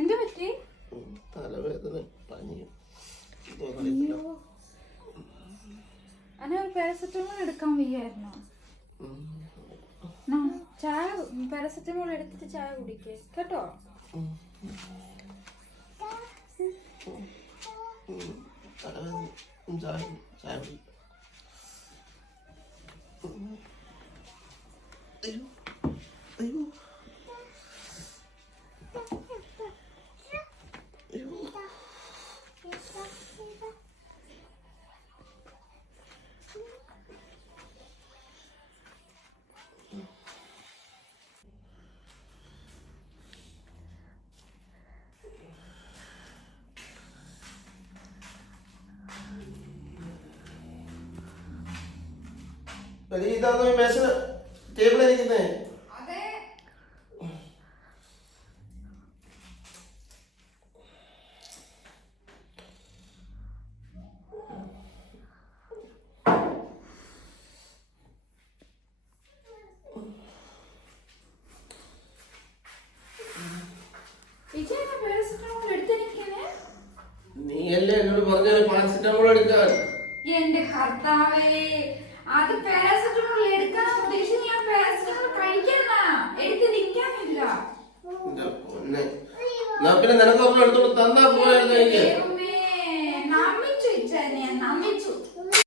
എന്താ പറ്റി? തലവേദന, പനി. പാരസെറ്റമോൾ എടുക്കാൻ വയ്യായിരുന്നോ? ചായ പാരസെറ്റമോൾ എടുത്തിട്ട് ചായ കുടിക്കേ കേട്ടോ. ഇതാണോ ഈ മേശ ടേബിളിരിക്കുന്നേ? നീയല്ലേ എന്നോട് പറഞ്ഞാൽ പാരസെറ്റമോൾ എടുക്കാൻ. എന്റെ കർത്താവേ, അത് പാരസെറ്റമോൾ എടുക്കാൻ ഉദ്ദേശിച്ച് ഞാൻ പാരസെറ്റമോൾ കഴിക്കാനാ, എടുത്ത് നിൽക്കാനില്ല. പിന്നെ നിനക്കൊന്നും എടുത്തോണ്ട് തന്നാ പോയായിരുന്നു എനിക്ക്. നമിച്ചു ഇച്ഛനെ, നമിച്ചു.